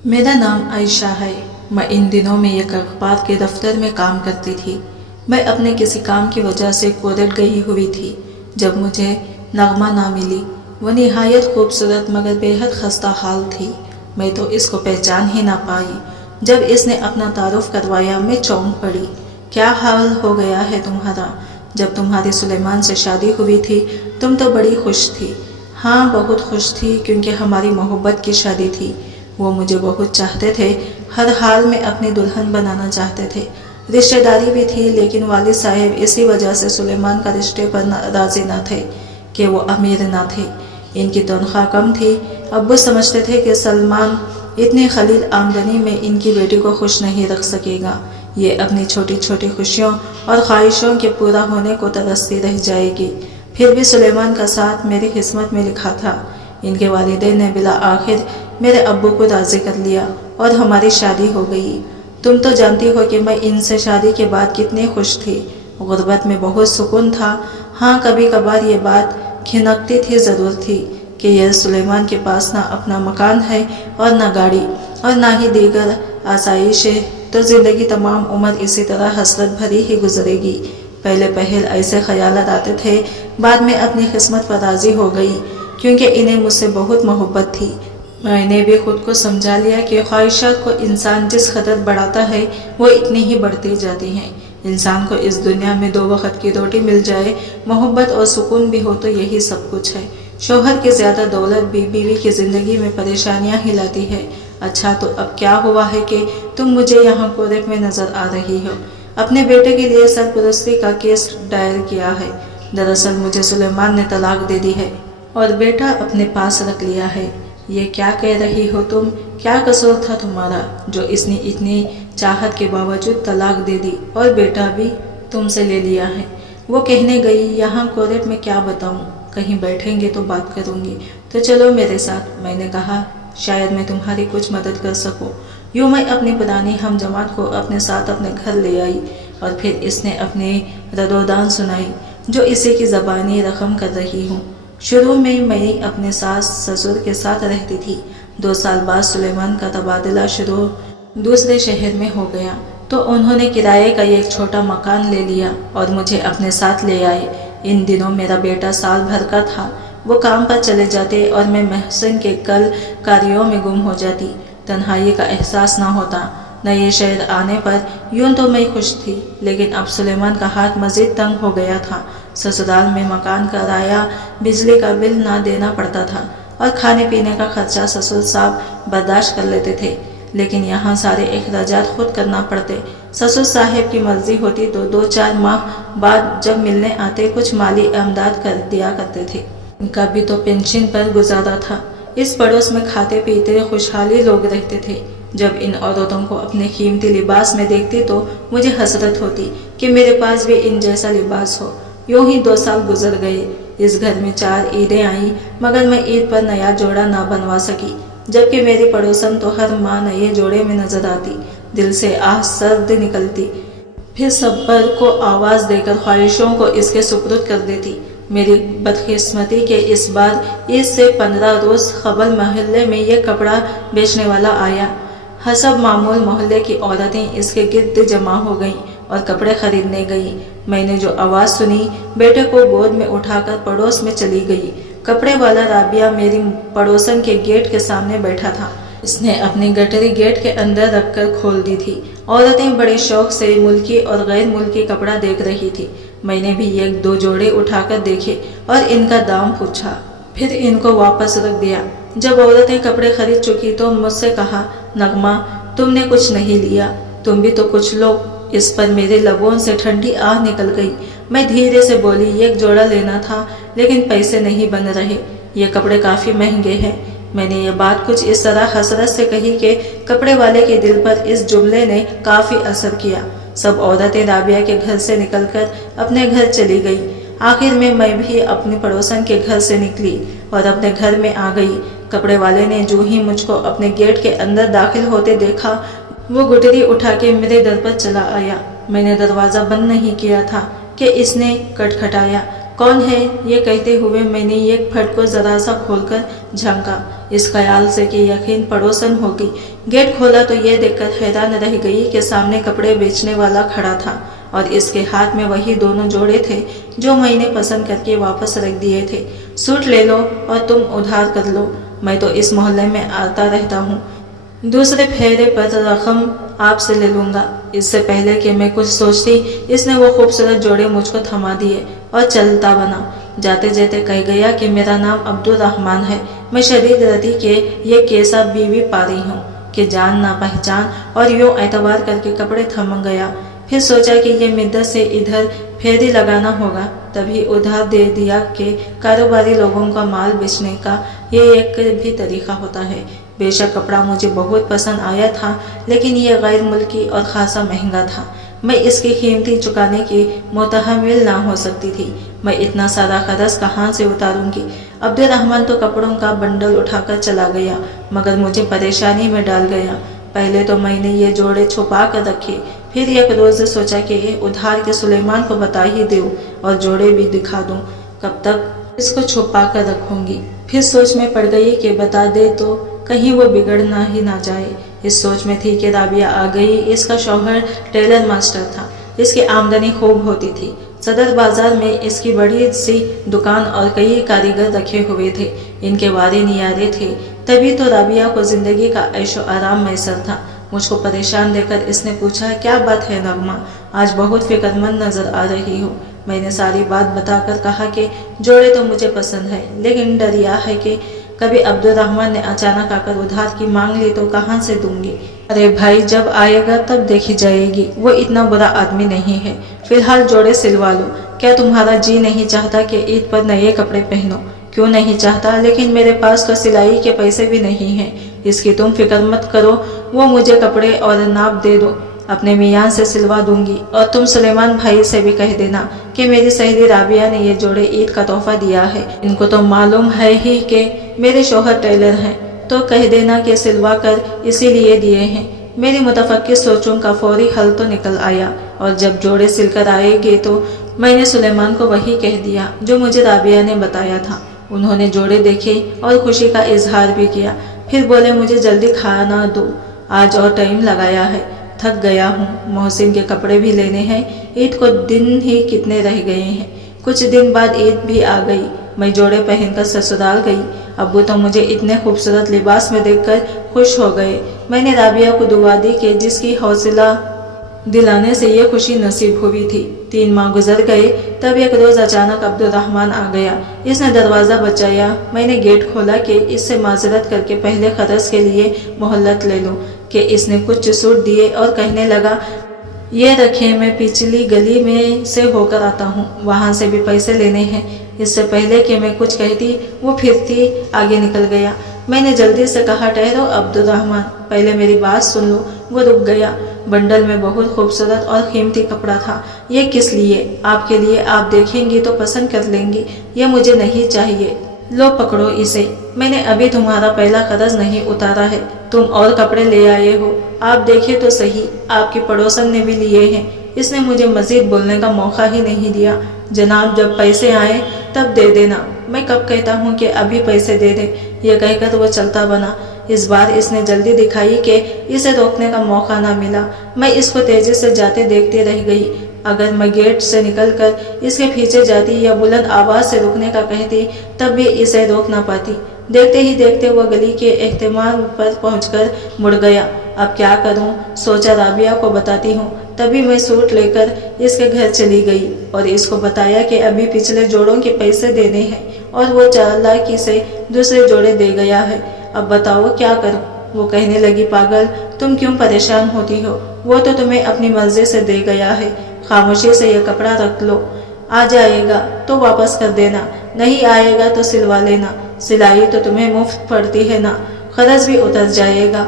मेरा नाम आयशा है। मैं इन दिनों में एक अखबार के दफ्तर में काम करती थी। मैं अपने किसी काम की वजह से कोरट गई हुई थी जब मुझे नगमा ना मिली। वो निहायत खूबसूरत मगर बेहद खस्ता हाल थी। मैं तो इसको पहचान ही ना पाई। जब इसने अपना तारुफ करवाया मैं चौंक पड़ी। क्या हाल हो गया है तुम्हारा? जब तुम्हारी सुलेमान से शादी हुई थी तुम तो बड़ी खुश थी। हाँ, बहुत खुश थी क्योंकि हमारी मोहब्बत की शादी थी। वो मुझे बहुत चाहते थे, हर हाल में अपनी दुल्हन बनाना चाहते थे। रिश्तेदारी भी थी लेकिन वालिद साहब इसी वजह से सुलेमान का रिश्ते पर राजी न थे कि वो अमीर न थे। इनकी तनख्वाह कम थी। अब्बू समझते थे कि सलमान इतनी खलील आमदनी में इनकी बेटी को खुश नहीं रख सकेगा। ये अपनी छोटी छोटी खुशियों और ख्वाहिशों के पूरा होने को तरसती रह जाएगी। फिर भी सुलेमान का साथ मेरी किस्मत में लिखा था। इनके वालिदैन ने बिला आखिर मेरे अब्बू को राज़ी कर लिया और हमारी शादी हो गई। तुम तो जानती हो कि मैं इनसे शादी के बाद कितनी खुश थी। गुर्बत में बहुत सुकून था। हाँ, कभी कभार ये बात खिनकती थी ज़रूर थी कि यह सुलेमान के पास ना अपना मकान है और ना गाड़ी और ना ही दीगर आसाइशें, तो ज़िंदगी तमाम उम्र इसी तरह हसरत भरी ही गुजरेगी। पहले पहल ऐसे ख्यालात आते थे, बाद में अपनी किस्मत पर राज़ी हो गई क्योंकि इन्हें मुझसे बहुत मोहब्बत थी। मैंने भी खुद को समझा लिया कि ख्वाहिशात को इंसान जिस कदर बढ़ाता है वो इतनी ही बढ़ती जाती हैं। इंसान को इस दुनिया में 2 वक्त की रोटी मिल जाए, मोहब्बत और सुकून भी हो तो यही सब कुछ है। शोहर की ज़्यादा दौलत भी बीवी की ज़िंदगी में परेशानियां ही लाती है। अच्छा, तो अब क्या हुआ है कि तुम मुझे यहाँ कोरट में नज़र आ रही हो? अपने बेटे के लिए सरपरस्ती का केस दायर किया है। दरअसल मुझे सुलेमान ने तलाक दे दी है और बेटा अपने पास रख लिया है। ये क्या कह रही हो तुम? क्या कसूर था तुम्हारा जो इसने इतनी चाहत के बावजूद तलाक दे दी और बेटा भी तुमसे ले लिया है? वो कहने गई, यहाँ कोरट में क्या बताऊँ, कहीं बैठेंगे तो बात करूँगी, तो चलो मेरे साथ। मैंने कहा, शायद मैं तुम्हारी कुछ मदद कर सकूँ। यूँ मैं अपनी पुरानी हम जमात को अपने साथ अपने घर ले आई और फिर इसने अपनी रदोदान सुनाई जो इसी की ज़बानी रकम कर रही हूँ। शुरू में मैं अपने सास ससुर के साथ रहती थी। 2 साल बाद सुलेमान का तबादला शुरू दूसरे शहर में हो गया तो उन्होंने किराए का एक छोटा मकान ले लिया और मुझे अपने साथ ले आए। इन दिनों मेरा बेटा साल भर का था। वो काम पर चले जाते और मैं महसिन के कल कार्यों में गुम हो जाती। तन्हाई का एहसास ना होता। नए शहर आने पर यूं तो मैं खुश थी, लेकिन अब सुलेमान का हाथ मज़ीद तंग हो गया था। ससुराल में मकान किराया, बिजली का बिल ना देना पड़ता था और खाने पीने का खर्चा ससुर साहब बर्दाश्त कर लेते थे, लेकिन यहाँ सारे अखराजात खुद करना पड़ते। ससुर साहब की मर्जी होती तो 2-4 माह बाद जब मिलने आते कुछ माली इमदाद कर दिया करते थे। इनका भी तो पेंशन पर गुजारा था। इस पड़ोस में खाते पीते खुशहाली लोग रहते थे। जब इन औरतों को अपने कीमती लिबास में देखती तो मुझे हसरत होती कि मेरे पास भी इन जैसा लिबास हो। यूं ही 2 साल गुजर गए। इस घर में 4 ईदें आईं मगर मैं ईद पर नया जोड़ा ना बनवा सकी, जबकि मेरी पड़ोसन तो हर माह नए जोड़े में नजर आती। दिल से आह सर्द निकलती, फिर सब्र को आवाज़ देकर ख्वाहिशों को इसके सुपुर्द कर देती। मेरी बदकिस्मती के इस बार ईद से 15 रोज़ कबल मोहल्ले में यह कपड़ा बेचने वाला आया। हसब मामूल मोहल्ले की औरतें इसके गिर्द जमा हो गईं और कपड़े खरीदने गई। मैंने जो आवाज़ सुनी, बेटे को गोद में उठाकर पड़ोस में चली गई। कपड़े वाला राबिया मेरी पड़ोसन के गेट के सामने बैठा था। इसने अपनी गटरी गेट के अंदर रखकर खोल दी थी। औरतें बड़े शौक से मुल्की और गैर मुल्की कपड़ा देख रही थी। मैंने भी 1-2 जोड़े उठाकर देखे और इनका दाम पूछा, फिर इनको वापस रख दिया। जब औरतें कपड़े खरीद चुकी तो मुझसे कहा, नगमा, तुमने कुछ नहीं लिया, तुम भी तो कुछ लो। इस पर मेरे लबों से ठंडी आह निकल गई। मैं धीरे से बोली, 1 जोड़ा लेना था लेकिन पैसे नहीं बन रहे, ये कपड़े काफ़ी महंगे हैं। मैंने ये बात कुछ इस तरह हसरत से कही कि कपड़े वाले के दिल पर इस जुमले ने काफ़ी असर किया। सब औरतें राबिया के घर से निकलकर अपने घर चली गई। आखिर में मैं भी अपने पड़ोसन के घर से निकली और अपने घर में आ गई। कपड़े वाले ने जो ही मुझको अपने गेट के अंदर दाखिल होते देखा, वो गुटरी उठा के मेरे दर पर चला आया। मैंने दरवाज़ा बंद नहीं किया था कि इसने खटखटाया। कौन है? ये कहते हुए मैंने एक फट को जरा सा खोलकर झांका, इस ख्याल से कि यकीन पड़ोसन होगी। गेट खोला तो ये देखकर हैरान रह गई कि सामने कपड़े बेचने वाला खड़ा था और इसके हाथ में वही दोनों जोड़े थे जो मैंने पसंद करके वापस रख दिए थे। सूट ले लो और तुम उधार कर लो, मैं तो इस मोहल्ले में आता रहता हूँ, दूसरे फेरे पर रकम आपसे ले लूँगा। इससे पहले कि मैं कुछ सोचती, इसने वो खूबसूरत जोड़े मुझको थमा दिए और चलता बना। जाते जाते कह गया कि मेरा नाम अब्दुल रहमान है, मैं शरीर रती के ये कैसा बीवी पा रही हूँ कि जान ना पहचान, और यूँ एतबार करके कपड़े थम गया। फिर सोचा कि ये मिद्दत से इधर फेरी लगाना होगा, तभी उधार दे दिया कि कारोबारी लोगों का माल बेचने का ये एक भी तरीका होता है। बेशक कपड़ा मुझे बहुत पसंद आया था, लेकिन यह गैर मुल्की और ख़ासा महंगा था। मैं इसकी कीमती चुकाने की मुतहम्मिल ना हो सकती थी। मैं इतना सारा खर्च कहाँ से उतारूंगी? अब्दुल रहमान तो कपड़ों का बंडल उठाकर चला गया, मगर मुझे परेशानी में डाल गया। पहले तो मैंने ये जोड़े छुपा कर रखे, फिर एक रोज़ सोचा कि उधार के सुलेमान को बता ही दूँ और जोड़े भी दिखा दूँ। कब तक इसको छुपा कर रखूँगी? फिर सोच में पड़ गई कि बता दे तो कहीं वो बिगड़ना ही ना जाए। इस सोच में थी कि राबिया आ गई। इसका शौहर टेलर मास्टर था, इसकी आमदनी खूब होती थी। सदर बाजार में इसकी बड़ी सी दुकान और कई कारीगर रखे हुए थे, इनके वारे नियारे थे। तभी तो राबिया को जिंदगी का ऐशो आराम मैसर था। मुझको परेशान देखकर इसने पूछा, क्या बात है नगमा, आज बहुत फिक्रमंद नजर आ रही हो? मैंने सारी बात बताकर कहा कि जोड़े तो मुझे पसंद है, लेकिन डर यह है कि कभी अब्दुल रहमान ने अचानक आकर उधार की मांग ली तो कहाँ से दूंगी? अरे भाई, जब आएगा तब देखी जाएगी, वो इतना बुरा आदमी नहीं है। फिलहाल जोड़े सिलवा लो। क्या तुम्हारा जी नहीं चाहता कि ईद पर नए कपड़े पहनो? क्यों नहीं चाहता, लेकिन मेरे पास तो सिलाई के पैसे भी नहीं हैं। इसकी तुम फिक्र मत करो, वो मुझे कपड़े और नाप दे दो, अपने मियाँ से सिलवा दूंगी। और तुम सुलेमान भाई से भी कह देना कि मेरी सहेली राबिया ने ये जोड़े ईद का तोहफा दिया है। इनको तो मालूम है ही कि मेरे शौहर टेलर हैं, तो कह देना कि सिलवा कर इसीलिए दिए हैं। मेरी मुतफक्किर सोचों का फौरी हल तो निकल आया, और जब जोड़े सिलकर आएंगे तो मैंने सुलेमान को वही कह दिया जो मुझे राबिया ने बताया था। उन्होंने जोड़े देखे और खुशी का इजहार भी किया। फिर बोले, मुझे जल्दी खाना दो, आज और टाइम लगाया है, थक गया हूँ। मोहसिन के कपड़े भी लेने हैं, ईद को दिन ही कितने रह गए हैं। कुछ दिन बाद ईद भी आ गई। मैं जोड़े पहनकर ससुराल गई। अब्बू तो मुझे इतने खूबसूरत लिबास में देखकर खुश हो गए। मैंने राबिया को दुआ दी कि जिसकी हौसला दिलाने से ये खुशी नसीब हुई थी। 3 माह गुजर गए, तब एक रोज़ अचानक अब्दुल रहमान आ गया। इसने दरवाज़ा बचाया। मैंने गेट खोला कि इससे माजरत करके पहले खर्च के लिए मोहलत ले लूँ कि इसने कुछ सूट दिए और कहने लगा, ये रखे, मैं पिछली गली में से होकर आता हूँ, वहाँ से भी पैसे लेने हैं। इससे पहले कि मैं कुछ कहती, वो फिरती आगे निकल गया। मैंने जल्दी से कहा, ठहरो अब्दुल रहमान, पहले मेरी बात सुन लो। वो रुक गया। बंडल में बहुत खूबसूरत और कीमती कपड़ा था। ये किस लिए? आपके लिए, आप देखेंगी तो पसंद कर लेंगी। ये मुझे नहीं चाहिए। लो पकड़ो इसे, मैंने अभी तुम्हारा पहला कर्ज नहीं उतारा है, तुम और कपड़े ले आए हो। आप देखे तो सही, आपकी पड़ोसन ने भी लिए हैं। इसने मुझे मजीद बोलने का मौका ही नहीं दिया। जनाब, जब पैसे आए तब दे देना। मैं कब कहता हूँ कि अभी पैसे दे दे, यह कहकर वो चलता बना। इस बार इसने जल्दी दिखाई कि इसे रोकने का मौका ना मिला। मैं इसको तेजी से जाते देखते रह गई। अगर मैं गेट से निकलकर इसके पीछे जाती या बुलंद आवाज़ से रुकने का कहती, तब भी इसे रोक ना पाती। देखते ही देखते वह गली के एहतमाल पर पहुंचकर मुड़ गया। अब क्या करूं? सोचा राबिया को बताती हूँ। तभी मैं सूट लेकर इसके घर चली गई और इसको बताया कि अभी पिछले जोड़ों के पैसे देने हैं और वो चालाकी से दूसरे जोड़े दे गया है। अब बताओ क्या करूं? वो कहने लगी, पागल, तुम क्यों परेशान होती हो? वो तो तुम्हें अपनी मर्जी से दे गया है। खामोशी से यह कपड़ा रख लो, आ जाएगा तो वापस कर देना, नहीं आएगा तो सिलवा लेना। सिलाई तो तुम्हें मुफ्त पड़ती है ना, खर्च भी उतर जाएगा।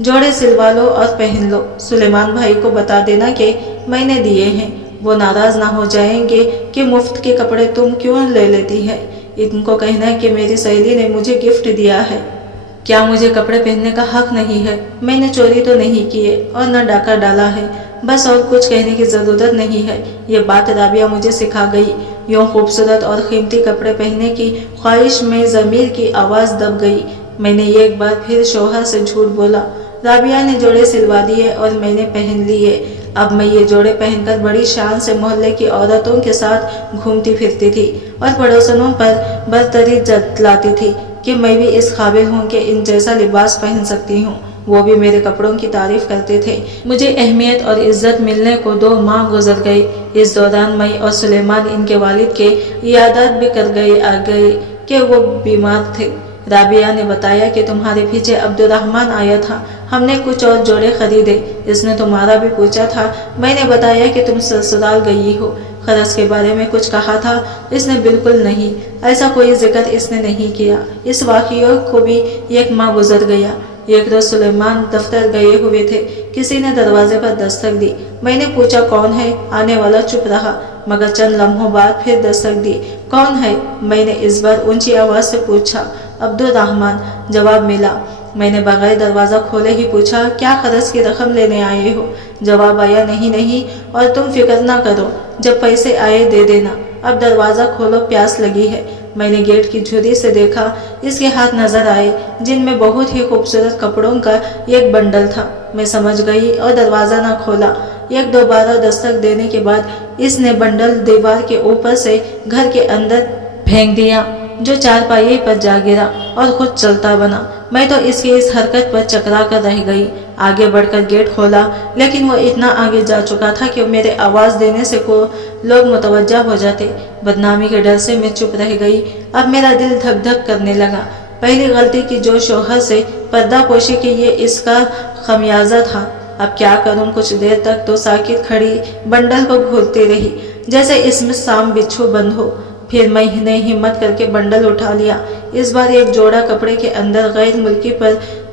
जोड़े सिलवा लो और पहन लो। सुलेमान भाई को बता देना कि मैंने दिए हैं, वो नाराज ना हो जाएंगे कि मुफ्त के कपड़े तुम क्यों ले लेती है। इनको कहना है कि मेरी सहेली ने मुझे गिफ्ट दिया है। क्या मुझे कपड़े पहनने का हक नहीं है? मैंने चोरी तो नहीं किए और न डाका डाला है, बस और कुछ कहने की ज़रूरत नहीं है। ये बात राबिया मुझे सिखा गई। यूं खूबसूरत और कीमती कपड़े पहनने की ख्वाहिश में ज़मीर की आवाज़ दब गई। मैंने एक बार फिर शौहर से झूठ बोला। राबिया ने जोड़े सिलवा दिए और मैंने पहन लिए। अब मैं ये जोड़े पहनकर बड़ी शान से मोहल्ले की औरतों के साथ घूमती फिरती थी और पड़ोसनों पर बरतरी जतलाती थी कि मैं भी इस काबिल हूँ कि इन जैसा लिबास पहन सकती हूँ। वो भी मेरे कपड़ों की तारीफ करते थे। मुझे अहमियत और इज्जत मिलने को 2 माह गुजर गई। इस दौरान मैं और सुलेमान इनके वालिद के इयादत भी कर आ गए कि वो बीमार थे। राबिया ने बताया कि तुम्हारे पीछे अब्दुर्रहमान आया था, हमने कुछ और जोड़े खरीदे, इसने तुम्हारा भी पूछा था। मैंने बताया कि तुम ससुराल गई हो। खर्च के बारे में कुछ कहा था? इसने बिल्कुल नहीं, ऐसा कोई जिक्र इसने नहीं किया। इस वाक़िये को भी 1 माह गुजर गया। एक रोज सुलेमान दफ्तर गए हुए थे। किसी ने दरवाजे पर दस्तक दी। मैंने पूछा कौन है? आने वाला चुप रहा, मगर चंद लम्हों बाद फिर दस्तक दी। कौन है? मैंने इस बार ऊंची आवाज से पूछा। अब्दुर्रहमान, जवाब मिला। मैंने बगैर दरवाज़ा खोले ही पूछा, क्या खर्च की रकम लेने आए हो? जवाब आया, नहीं नहीं, और तुम फिक्र ना करो, जब पैसे आए दे देना। अब दरवाज़ा खोलो, प्यास लगी है। मैंने गेट की झुर्री से देखा। इसके हाथ नजर आए जिनमें बहुत ही खूबसूरत कपड़ों का एक बंडल था। मैं समझ गई और दरवाज़ा ना खोला। 1-2 बार दस्तक देने के बाद इसने बंडल दीवार के ऊपर से घर के अंदर फेंक दिया, जो चारपाई पर जा गिरा और खुद चलता बना। मैं तो इसकी इस हरकत पर चकरा कर रह गई। आगे बढ़कर गेट खोला, लेकिन वो इतना आगे जा चुका था कि मेरे आवाज़ देने से को लोग मुतवज्जा हो जाते। बदनामी के डर से मैं चुप रह गई। अब मेरा दिल धक धक करने लगा। पहली गलती की जो शौहर से पर्दा पोशी की, ये इसका खमियाजा था। अब क्या करूं? कुछ देर तक तो साकित खड़ी बंडल को घूरती रही, जैसे इसमें सांप बिच्छू बंद हो। फिर मैंने हिम्मत करके बंडल उठा लिया। इस बार एक जोड़ा कपड़े के अंदर गैर मुल्की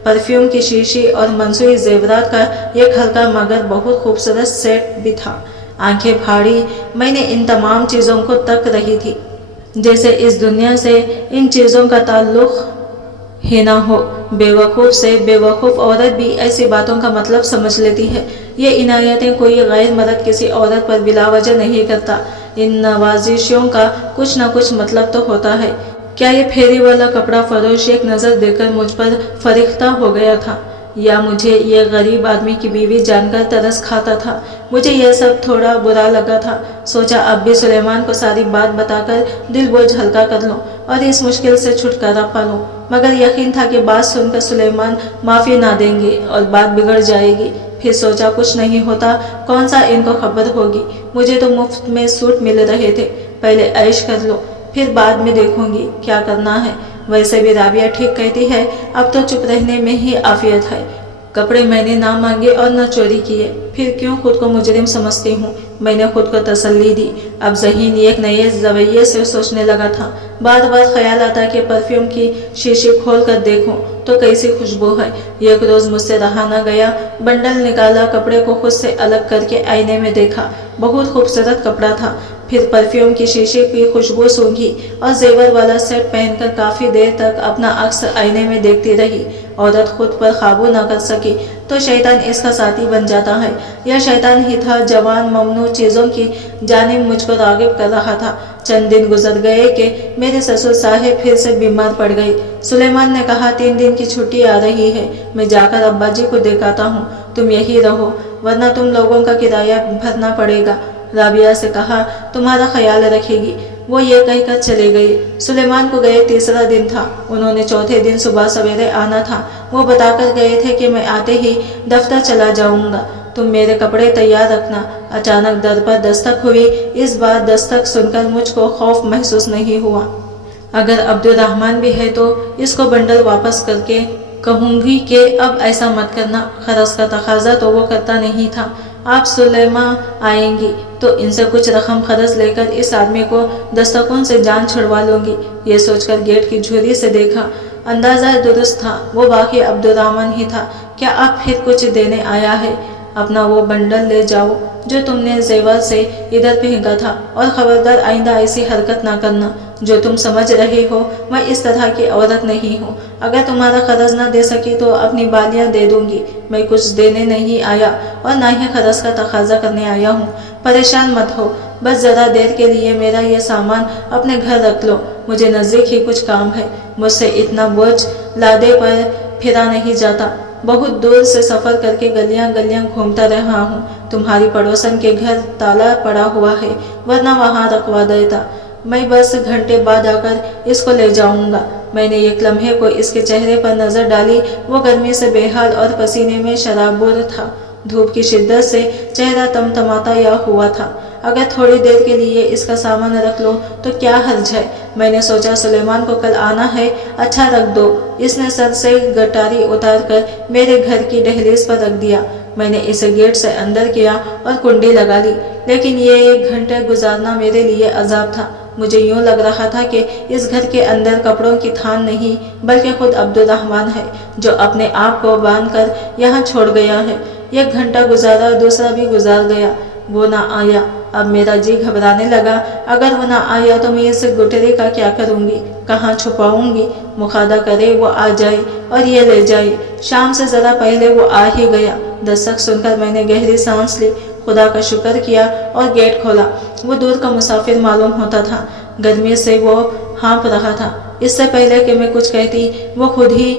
परफ्यूम की शीशी और मंसूरी जेवरात का एक हल्का मगर बहुत खूबसूरत सेट भी था। आंखें फाड़ी मैंने इन तमाम चीज़ों को तक रही थी, जैसे इस दुनिया से इन चीज़ों का ताल्लुक ही ना हो। बेवकूफ़ से बेवकूफ़ औरत भी ऐसी बातों का मतलब समझ लेती है। ये इनायतें कोई गैर मर्द किसी औरत पर बिलावजह नहीं करता। इन नवाजिशों का कुछ न कुछ मतलब तो होता है। क्या ये फेरी वाला कपड़ा फरोश एक नज़र देकर मुझ पर फरिख्ता हो गया था, या मुझे ये गरीब आदमी की बीवी जानकर तरस खाता था? मुझे यह सब थोड़ा बुरा लगा था। सोचा अब भी सुलेमान को सारी बात बताकर दिल बोझ हल्का कर लूं और इस मुश्किल से छुटकारा पा लूं। मगर यकीन था कि बात सुनकर सुलेमान माफ़ी ना देंगे और बात बिगड़ जाएगी। फिर सोचा कुछ नहीं होता, कौन सा इनको खबर होगी। मुझे तो मुफ्त में सूट मिल रहे थे। पहले ऐश कर लो, फिर बाद में देखूंगी क्या करना है। वैसे भी राबिया ठीक कहती है, अब तो चुप रहने में ही आफियत है। कपड़े मैंने ना मांगे और न चोरी किए, फिर क्यों खुद को मुजरिम समझती हूँ। मैंने खुद को तसल्ली दी। अब ज़हीन एक नए रवैये से सोचने लगा था। बार बार ख्याल आता कि परफ्यूम की शीशी खोल कर देखूं तो कैसी खुशबू है। एक रोज़ मुझसे रहा न गया। बंडल निकाला, कपड़े को खुद से अलग करके आईने में देखा। बहुत खूबसूरत कपड़ा था। फिर परफ्यूम की शीशे की खुशबू सूंघी और जेवर वाला सेट पहनकर काफ़ी देर तक अपना अक्स आईने में देखती रही। औरत खुद पर काबू न कर सकी तो शैतान इसका साथी बन जाता है। यह शैतान ही था, जवान ममनू चीज़ों की जानिब मुझको रागिब कर रहा था। चंद दिन गुजर गए कि मेरे ससुर साहेब फिर से बीमार पड़ गए। सुलेमान ने कहा 3 दिन की छुट्टी आ रही है, मैं जाकर अब्बा जी को दिखाता हूँ, तुम यही रहो, वरना तुम लोगों का किराया भरना पड़ेगा। राबिया से कहा तुम्हारा ख्याल रखेगी। वो ये कहकर चले गए। सुलेमान को गए 3रा दिन था। उन्होंने 4थे दिन सुबह सवेरे आना था। वो बताकर गए थे कि मैं आते ही दफ्तर चला जाऊंगा, तुम मेरे कपड़े तैयार रखना। अचानक दर पर दस्तक हुई। इस बार दस्तक सुनकर मुझको खौफ महसूस नहीं हुआ। अगर अब्दुर्रहमान भी है तो इसको बंडल वापस करके कहूँगी कि अब ऐसा मत करना। खर्च का तकाजा तो वो करता नहीं था। आप सुलेमा आएंगी तो इनसे कुछ रकम खर्च लेकर इस आदमी को दस्तकों से जान छुड़वा लूँगी। ये सोचकर गेट की झुर्री से देखा। अंदाज़ा दुरुस्त था, वो बाकी अब्दुर्रहमान ही था। क्या आप फिर कुछ देने आया है? अपना वो बंडल ले जाओ जो तुमने जेवर से इधर फेंका था, और खबरदार आइंदा ऐसी हरकत ना करना। जो तुम समझ रहे हो, मैं इस तरह की औरत नहीं हूँ। अगर तुम्हारा कर्ज ना दे सकी तो अपनी बालियाँ दे दूंगी। मैं कुछ देने नहीं आया और ना ही कर्ज का तकाजा करने आया हूँ। परेशान मत हो, बस ज़रा देर के लिए मेरा ये सामान अपने घर रख लो, मुझे नज़दीक ही कुछ काम है। मुझसे इतना बोझ लादे पर फिरा नहीं जाता। बहुत दूर से सफ़र करके गलियां गलियां घूमता रहा हूँ। तुम्हारी पड़ोसन के घर ताला पड़ा हुआ है, वरना वहाँ रखवा देता। मैं बस घंटे बाद आकर इसको ले जाऊंगा। मैंने एक लम्हे को इसके चेहरे पर नजर डाली। वो गर्मी से बेहाल और पसीने में शराबोर था। धूप की शिद्दत से चेहरा तमतमाता या हुआ था। अगर थोड़ी देर के लिए इसका सामान रख लो तो क्या हर्ज है। मैंने सोचा सुलेमान को कल आना है, अच्छा रख दो। इसने सर से गटारी उतार कर मेरे घर की दहलीज पर रख दिया। मैंने इसे गेट से अंदर किया और कुंडी लगा ली, लेकिन ये 1 घंटे गुजारना मेरे लिए अजाब था। मुझे यूं लग रहा था कि इस घर के अंदर कपड़ों की थान नहीं बल्कि खुद अब्दुर्रहमान है, जो अपने आप को बांध कर यहाँ छोड़ गया है। 1 घंटा गुजारा, दूसरा भी गुजार गया, वो ना आया। अब मेरा जी घबराने लगा। अगर वो ना आया तो मैं इस गुटरे का क्या करूँगी, कहाँ छुपाऊंगी। मुखादा करे वो आ जाए और ये ले जाए। शाम से ज़रा पहले वो आ ही गया। दस्तक सुनकर मैंने गहरी सांस ली, खुदा का शुक्र किया और गेट खोला। वो दूर का मुसाफिर मालूम होता था। गर्मी से वो हाँफ रहा था। इससे पहले कि मैं कुछ कहती वो खुद ही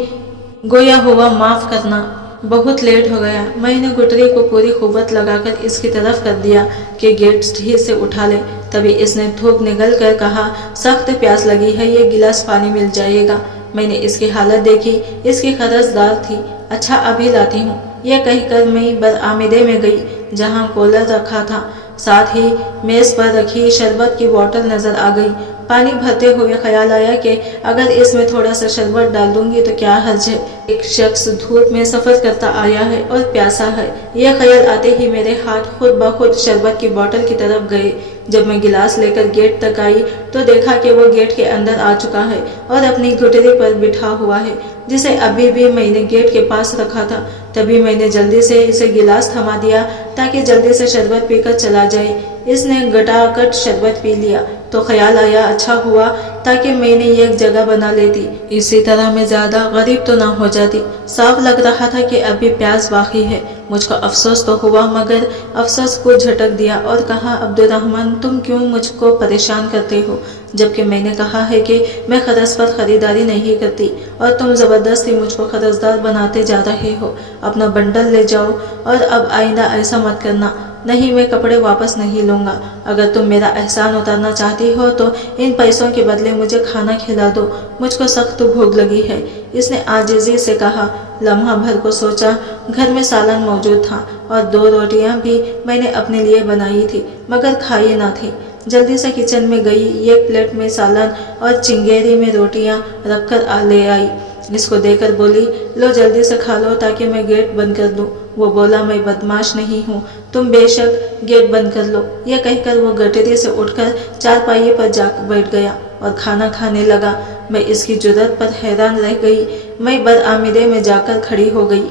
गोया हुआ, माफ़ करना, बहुत लेट हो गया। मैंने गुटरी को पूरी कुव्वत लगाकर इसकी तरफ कर दिया कि गेट ठीक से उठा ले। तभी इसने धूप निगल कर कहा, सख्त प्यास लगी है, ये गिलास पानी मिल जाएगा। मैंने इसकी हालत देखी, इसकी खरसदार थी। अच्छा अभी लाती हूँ, यह कहकर मैं बरआमदे में गई जहाँ कूलर रखा था। साथ ही मेज़ पर रखी शरबत की बोतल नजर आ गई। पानी भरते हुए ख्याल आया कि अगर इसमें थोड़ा सा शरबत डाल दूंगी तो क्या हर्ज है। एक शख्स धूप में सफ़र करता आया है और प्यासा है। यह ख्याल आते ही मेरे हाथ खुद ब खुद शरबत की बोतल की तरफ गए। जब मैं गिलास लेकर गेट तक आई तो देखा कि वो गेट के अंदर आ चुका है और अपनी घुटने पर बिठा हुआ है, जिसे अभी भी मैंने गेट के पास रखा था। तभी मैंने जल्दी से इसे गिलास थमा दिया ताकि जल्दी से शरबत पीकर चला जाए। इसने गटागट शरबत पी लिया तो ख्याल आया, अच्छा हुआ ताकि मैंने एक जगह बना लेती, इसी तरह मैं ज़्यादा गरीब तो ना हो जाती। साफ लग रहा था कि अभी प्यास बाकी है। मुझको अफसोस तो हुआ, मगर अफसोस को झटक दिया और कहा, अब्दुर्रहमान तुम क्यों मुझको परेशान करते हो, जबकि मैंने कहा है कि मैं खरस पर ख़रीदारी नहीं करती और तुम ज़बरदस्ती मुझको खरसदार बनाते जा रहे हो। अपना बंडल ले जाओ और अब आइंदा ऐसा मत करना। नहीं, मैं कपड़े वापस नहीं लूँगा। अगर तुम मेरा एहसान उतारना चाहती हो तो इन पैसों के बदले मुझे खाना खिला दो, मुझको सख्त भूख लगी है। इसने आजिज़ी से कहा। लम्हा भर को सोचा। घर में सालन मौजूद था और 2 रोटियां भी मैंने अपने लिए बनाई थी, मगर खाई ना थी। जल्दी से किचन में गई, 1 प्लेट में सालन और चिंगेरी में रोटियां रखकर ले आई। इसको देकर बोली, लो जल्दी से खा लो ताकि मैं गेट बंद कर दूं। वो बोला, मैं बदमाश नहीं हूँ, तुम बेशक गेट बंद कर लो। यह कहकर वो गठरी से उठकर चारपाई पर जा बैठ गया और खाना खाने लगा। मैं इसकी जुर्रत पर हैरान रह गई। मैं बदआमदे में जाकर खड़ी हो गई।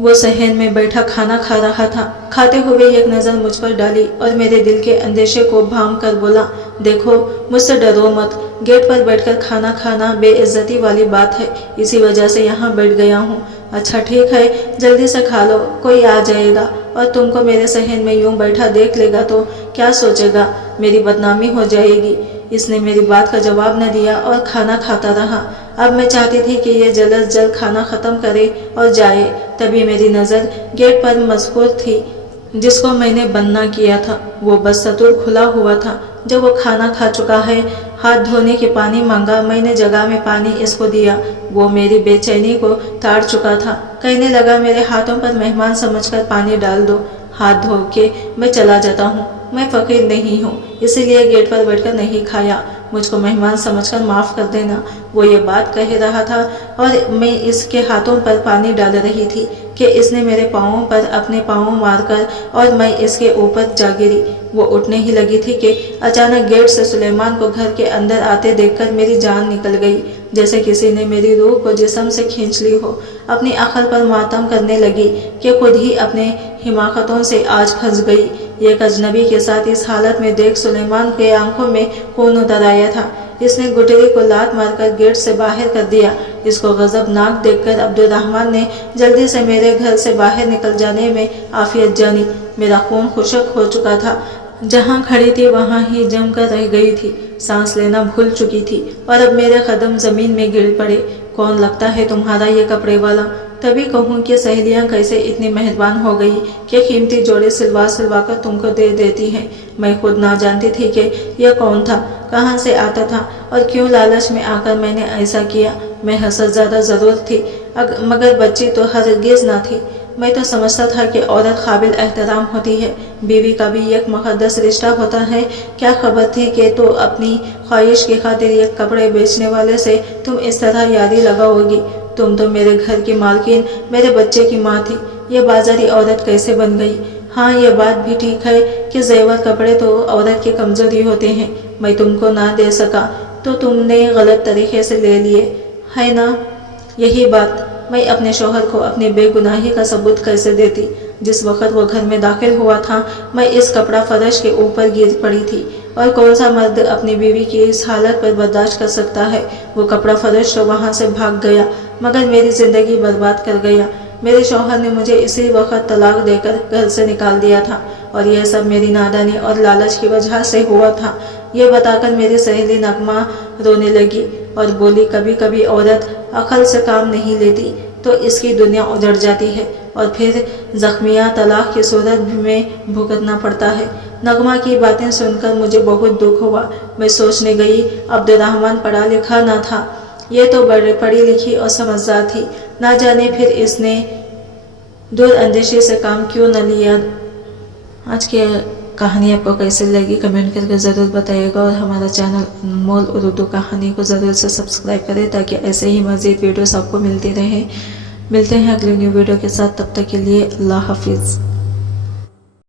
वो सहन में बैठा खाना खा रहा था। खाते हुए एक नज़र मुझ पर डाली और मेरे दिल के अंदेशे को भाम कर बोला, देखो मुझसे डरो मत। गेट पर बैठकर खाना खाना बेइज्जती वाली बात है, इसी वजह से यहाँ बैठ गया हूँ। अच्छा ठीक है, जल्दी से खा लो, कोई आ जाएगा और तुमको मेरे सहन में यूं बैठा देख लेगा तो क्या सोचेगा, मेरी बदनामी हो जाएगी। इसने मेरी बात का जवाब न दिया और खाना खाता रहा। अब मैं चाहती थी कि ये जल्द जल्द खाना ख़त्म करे और जाए। तभी मेरी नज़र गेट पर मजबूर थी जिसको मैंने बंद ना किया था। वो बदस्तूर खुला हुआ था। जब वो खाना खा चुका है, हाथ धोने के पानी मांगा। मैंने जगह में पानी इसको दिया। वो मेरी बेचैनी को ताड़ चुका था। कहने लगा, मेरे हाथों पर मेहमान समझकर पानी डाल दो, हाथ धो के मैं चला जाता हूँ। मैं फ़कीर नहीं हूँ, इसीलिए गेट पर बैठकर नहीं खाया। मुझको मेहमान समझकर माफ़ कर देना। वो ये बात कह रहा था और मैं इसके हाथों पर पानी डाल रही थी कि इसने मेरे पाँवों पर अपने पाँव मारकर और मैं इसके ऊपर जा गिरी। वो उठने ही लगी थी कि अचानक गेट से सुलेमान को घर के अंदर आते देखकर मेरी जान निकल गई, जैसे किसी ने मेरी रूह को जिस्म से खींच ली हो। अपनी अक्ल पर मातम करने लगी कि खुद ही अपने हिमाकतों से आज फंस गई। एक अजनबी के साथ इस हालत में देख सुलेमान के आंखों में खून उतर आया था। इसने गुटरी को लात मारकर गेट से बाहर कर दिया। اس کو गजबनाक देखकर अब्दुर्रहमान ने जल्दी से मेरे घर से बाहर निकल जाने में आफियत जानी। मेरा खून खुशक हो चुका था, जहाँ खड़ी थी वहाँ ही जम कर रह गई थी, सांस लेना भूल चुकी थी और अब मेरे कदम जमीन में गिर पड़े। कौन लगता है तुम्हारा ये कपड़े वाला? तभी कहूँ कि सहेलियाँ कैसे इतनी मेहरबान हो गई कि कीमती जोड़े सिलवा सिलवा कर तुमको दे देती हैं। मैं खुद ना जानती थी कि यह कौन था, कहाँ से आता था और क्यों लालच में आकर मैंने ऐसा किया। मैं हसद ज़्यादा ज़रूर थी मगर बच्ची तो हरगिज़ ना थी। मैं तो समझता था कि औरत काबिल एहतराम होती है, बीवी का भी एक मुक़द्दस रिश्ता होता है। क्या खबर थी कि तो अपनी ख्वाहिश की खातिर एक कपड़े बेचने वाले से तुम इस तरह यारी लगाओगी। तुम तो मेरे घर की मालकिन, मेरे बच्चे की माँ थी, ये बाजारी औरत कैसे बन गई? हाँ, ये बात भी ठीक है कि जेवर कपड़े तो औरत की कमज़ोरी होते हैं। मैं तुमको ना दे सका तो तुमने गलत तरीके से ले लिए, है ना? यही बात मैं अपने शौहर को अपनी बेगुनाही का सबूत कैसे देती? जिस वक्त वो घर में दाखिल हुआ था मैं इस कपड़ा फर्श के ऊपर गिर पड़ी थी और कौन सा मर्द अपनी बीवी की इस हालत पर बर्दाश्त कर सकता है। वो कपड़ा फर्श तो वहाँ से भाग गया मगर मेरी ज़िंदगी बर्बाद कर गया। मेरे शौहर ने मुझे इसी वक्त तलाक देकर घर से निकाल दिया था और यह सब मेरी नादानी और लालच की वजह से हुआ था। ये बताकर मेरी सहेली नगमा रोने लगी और बोली, कभी कभी औरत अकल से काम नहीं लेती तो इसकी दुनिया उजड़ जाती है और फिर जख्मियाँ तलाक की सूरत में भुगतना पड़ता है। नगमा की बातें सुनकर मुझे बहुत दुख हुआ। मैं सोचने गई, अब्दुर्रहमान पढ़ा लिखा ना था, ये तो बड़े पढ़ी लिखी और समझदार थी, ना जाने फिर इसने दूर अंदेशी से काम क्यों न लिया। आज की कहानी आपको कैसी लगी कमेंट करके ज़रूर बताइएगा और हमारा चैनल अनमोल उर्दू कहानी को ज़रूर से सब्सक्राइब करें ताकि ऐसे ही मज़ीद वीडियोस आपको मिलती रहे। मिलते हैं अगली न्यू वीडियो के साथ, तब तक के लिए अल्लाह हाफिज़।